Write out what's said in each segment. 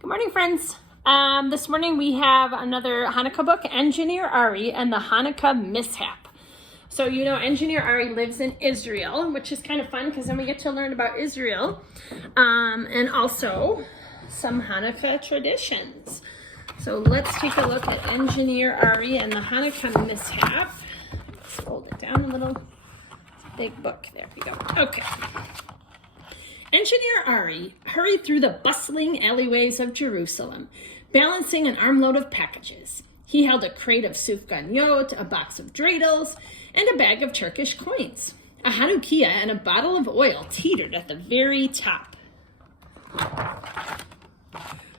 Good morning, friends. This morning we have another Hanukkah book, Engineer Ari and the Hanukkah Mishap. So, Engineer Ari lives in Israel, which is kind of fun because then we get to learn about Israel and also some Hanukkah traditions. So let's take a look at Engineer Ari and the Hanukkah Mishap. Let's fold it down a little. It's a big book. There we go. Okay. Engineer Ari hurried through the bustling alleyways of Jerusalem, balancing an armload of packages. He held a crate of sufganiyot, a box of dreidels, and a bag of Turkish coins. A Hanukkah and a bottle of oil teetered at the very top.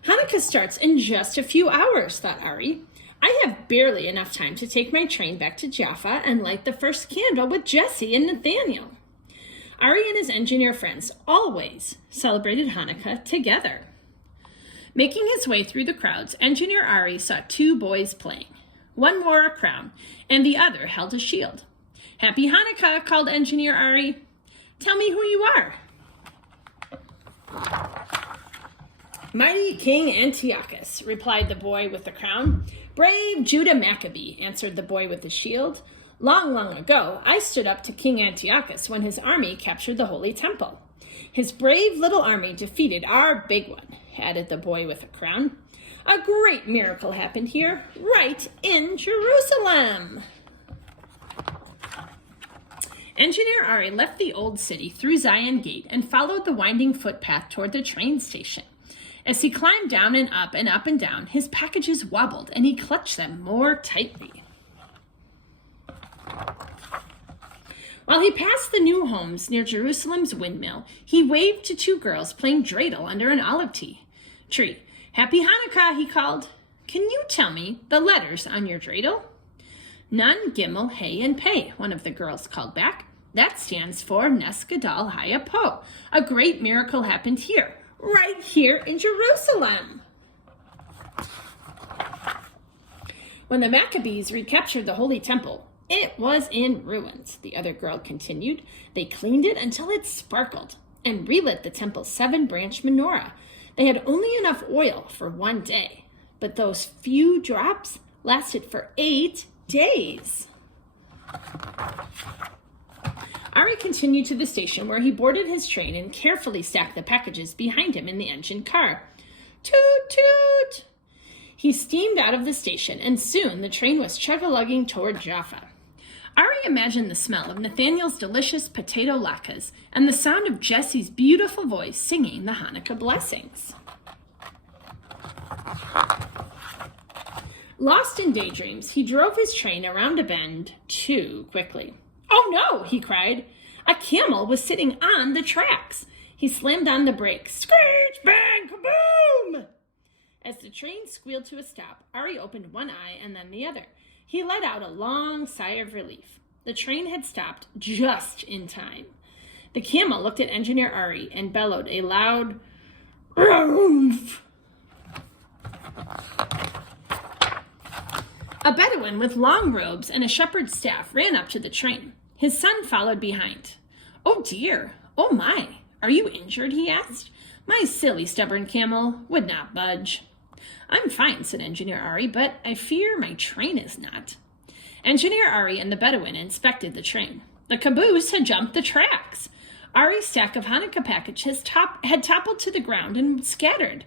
Hanukkah starts in just a few hours, thought Ari. I have barely enough time to take my train back to Jaffa and light the first candle with Jesse and Nathaniel. Ari and his engineer friends always celebrated Hanukkah together. Making his way through the crowds, Engineer Ari saw two boys playing. One wore a crown, and the other held a shield. Happy Hanukkah, called Engineer Ari. Tell me who you are. Mighty King Antiochus, replied the boy with the crown. Brave Judah Maccabee, answered the boy with the shield. Long, long ago, I stood up to King Antiochus when his army captured the Holy Temple. His brave little army defeated our big one, added the boy with a crown. A great miracle happened here, right in Jerusalem. Engineer Ari left the old city through Zion Gate and followed the winding footpath toward the train station. As he climbed down and up and down, his packages wobbled and he clutched them more tightly. While he passed the new homes near Jerusalem's windmill, he waved to two girls playing dreidel under an olive tree. Happy Hanukkah, he called. Can you tell me the letters on your dreidel? Nun, Gimel, Hey, and Pei, one of the girls called back. That stands for Nes Gadol Hayapo. A great miracle happened here, right here in Jerusalem. When the Maccabees recaptured the Holy Temple, it was in ruins, the other girl continued. They cleaned it until it sparkled and relit the temple's 7-branch menorah. They had only enough oil for one day, but those few drops lasted for 8 days. Ari continued to the station where he boarded his train and carefully stacked the packages behind him in the engine car. Toot, toot! He steamed out of the station, and soon the train was chug-a-lugging toward Jaffa. Ari imagined the smell of Nathaniel's delicious potato latkes and the sound of Jesse's beautiful voice singing the Hanukkah blessings. Lost in daydreams, he drove his train around a bend too quickly. Oh no, he cried. A camel was sitting on the tracks. He slammed on the brakes. Screech, bang, kaboom! As the train squealed to a stop, Ari opened one eye and then the other. He let out a long sigh of relief. The train had stopped just in time. The camel looked at Engineer Ari and bellowed a loud "Rumph!" A Bedouin with long robes and a shepherd's staff ran up to the train. His son followed behind. Oh dear, oh my, are you injured? He asked. My silly stubborn camel would not budge. I'm fine, said Engineer Ari, but I fear my train is not. Engineer Ari and the Bedouin inspected the train. The caboose had jumped the tracks. Ari's stack of Hanukkah packages had toppled to the ground and scattered.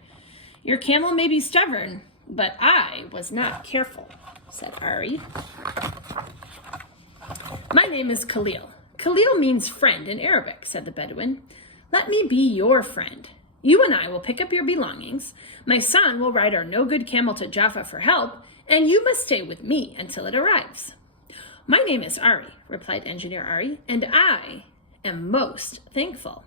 Your camel may be stubborn, but I was not careful, said Ari. My name is Khalil. Khalil means friend in Arabic, said the Bedouin. Let me be your friend. You and I will pick up your belongings. My son will ride our no-good camel to Jaffa for help, and you must stay with me until it arrives. My name is Ari, replied Engineer Ari, and I am most thankful.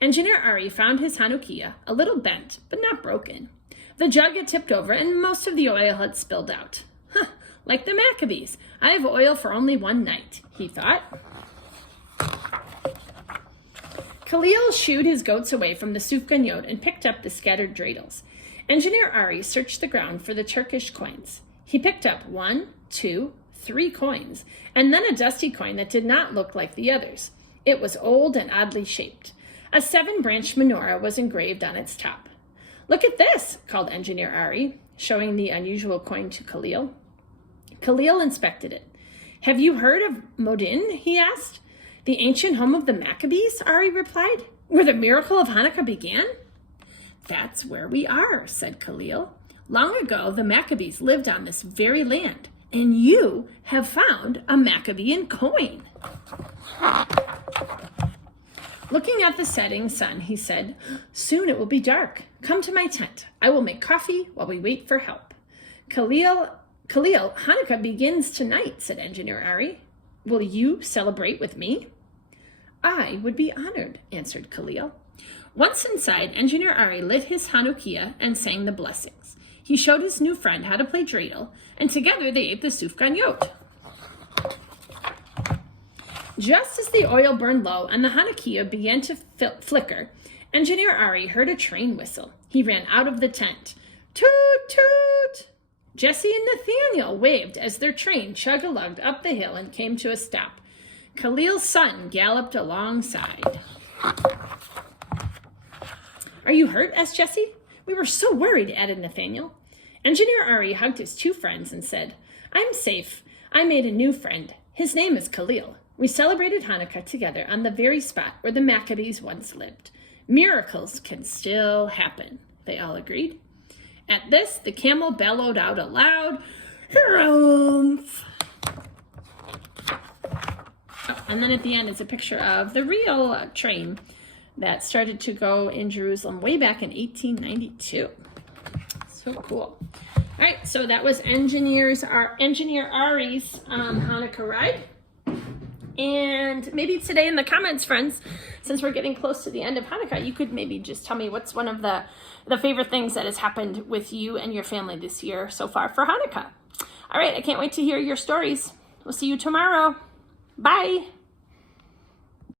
Engineer Ari found his Hanukkah a little bent, but not broken. The jug had tipped over, and most of the oil had spilled out. Like the Maccabees, I have oil for only one night, he thought. Khalil shooed his goats away from the sufganiyot and picked up the scattered dreidels. Engineer Ari searched the ground for the Turkish coins. He picked up 1, 2, 3 coins, and then a dusty coin that did not look like the others. It was old and oddly shaped. A 7-branch menorah was engraved on its top. Look at this, called Engineer Ari, showing the unusual coin to Khalil. Khalil inspected it. Have you heard of Modin? He asked. The ancient home of the Maccabees, Ari replied, where the miracle of Hanukkah began? That's where we are, said Khalil. Long ago, the Maccabees lived on this very land, and you have found a Maccabean coin. Looking at the setting sun, he said, soon it will be dark. Come to my tent. I will make coffee while we wait for help. Khalil, Hanukkah begins tonight, said Engineer Ari. Will you celebrate with me? I would be honored, answered Khalil. Once inside, Engineer Ari lit his Hanukkah and sang the blessings. He showed his new friend how to play dreidel, and together they ate the sufganiyot. Just as the oil burned low and the Hanukkah began to flicker, Engineer Ari heard a train whistle. He ran out of the tent. Toot, toot! Jesse and Nathaniel waved as their train chug-a-lugged up the hill and came to a stop. Khalil's son galloped alongside. Are you hurt? Asked Jesse. We were so worried, added Nathaniel. Engineer Ari hugged his two friends and said, I'm safe. I made a new friend. His name is Khalil. We celebrated Hanukkah together on the very spot where the Maccabees once lived. Miracles can still happen, they all agreed. At this, the camel bellowed out a loud harumph. Oh, and then at the end is a picture of the real train that started to go in Jerusalem way back in 1892. So cool. All right, so that was Engineer Ari's Hanukkah ride. And maybe today in the comments, friends, since we're getting close to the end of Hanukkah, you could maybe just tell me what's one of the favorite things that has happened with you and your family this year so far for Hanukkah. All right, I can't wait to hear your stories. We'll see you tomorrow. Bye.